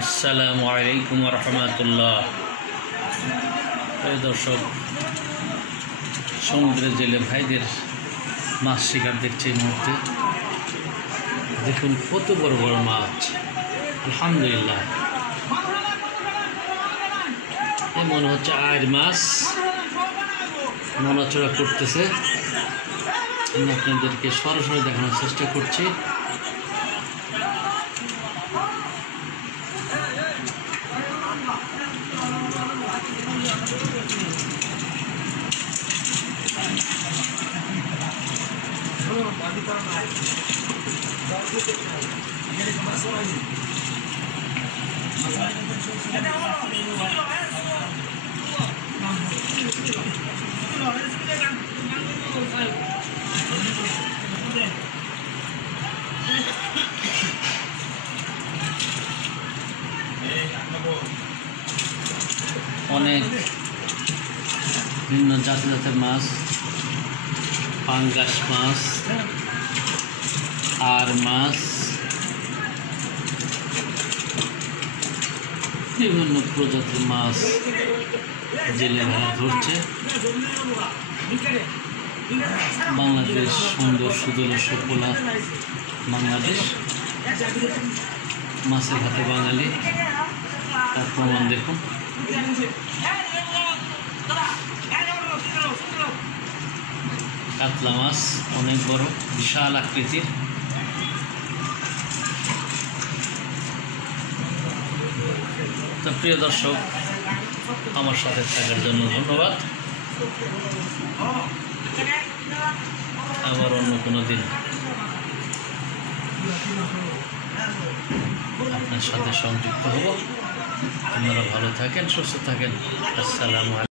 আসসালামু আলাইকুম ওয়া রাহমাতুল্লাহ। দর্শক, সমুদ্রের জেলে ভাইদের মাছ শিকার দেখছি এই মুহূর্তে। দেখুন কত বড় বড় মাছ, আলহামদুলিল্লাহ। মনে হচ্ছে আয়ের মাছ নড়াচড়া করতেছে। আমি আপনাদেরকে সরাসরি দেখানোর চেষ্টা করছি। অনেক ভিন্ন জাতের মাছ, পাঙ্গাস মাছ, আর মাছ, বিভিন্ন প্রজাতির মাছ জেলেরা ধরছে। বাংলাদেশ সুন্দর সুদূর সফলা বাংলাদেশ, মাছের হাতে বাঙালি, তার প্রমাণ দেখুন। কাতলা মাছ অনেক বড়, বিশাল আকৃতির। তো প্রিয় দর্শক, আমার সাথে থাকার জন্য ধন্যবাদ। আবার অন্য কোনো দিন আপনার সাথে সংযুক্ত হব। আপনারা ভালো থাকেন, সুস্থ থাকেন। আসসালামু আলাইকুম।